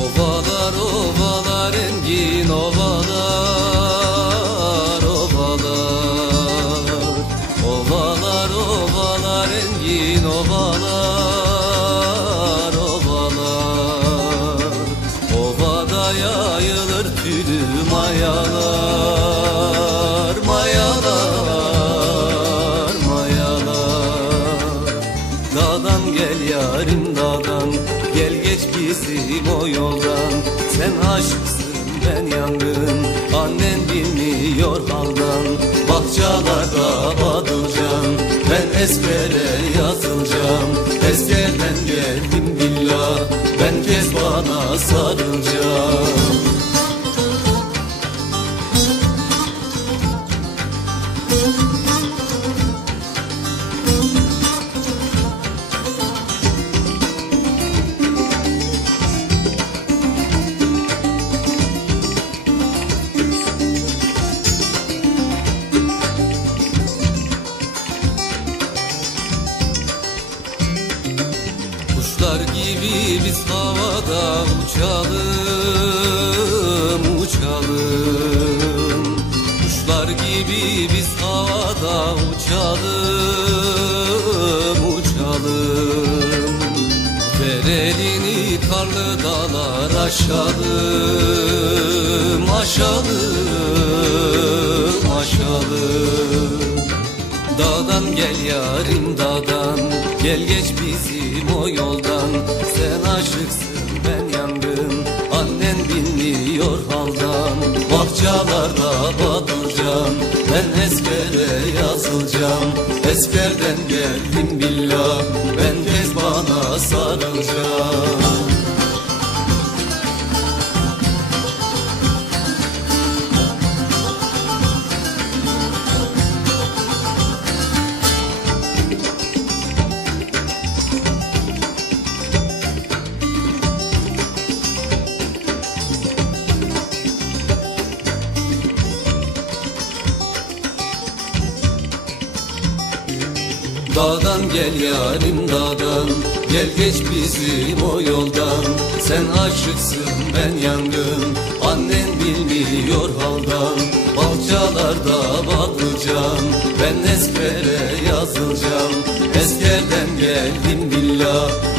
Ovalar ovalar engin ovalar ovalar. Ovalar ovalar engin ovalar ovalar. Ovada yayılır tülü mayalar gel yarim dağdan Gel geç bizim o yoldan. Sen aşksın ben yangın Annen bilmiyor haldan. Bahçalarda badılcan Ben esmere yazılacağım Eskerden geldim billah Ben kezbana sarılacağım Kuşlar gibi biz havada uçalım, uçalım. Kuşlar gibi biz havada uçalım, uçalım. Ver elini karlı dağlar aşalım, aşalım, aşalım. Dağdan gel yarim dağdan Gel geç bizim o yoldan. Sen aşıksın ben yangın. Annen bilmiyor haldan. Bahçalarda badılcan Ben eskere yazılacağım. Eskerden geldim billah. Ben tez bana sarılacağım Dağdan gel yarim dağdan Gel geç bizim o yoldan. Sen aşıksın ben yangın Annen bilmiyor haldan. Bahçalarda batacağım Ben eskere yazılacağım. Eskerden geldim billah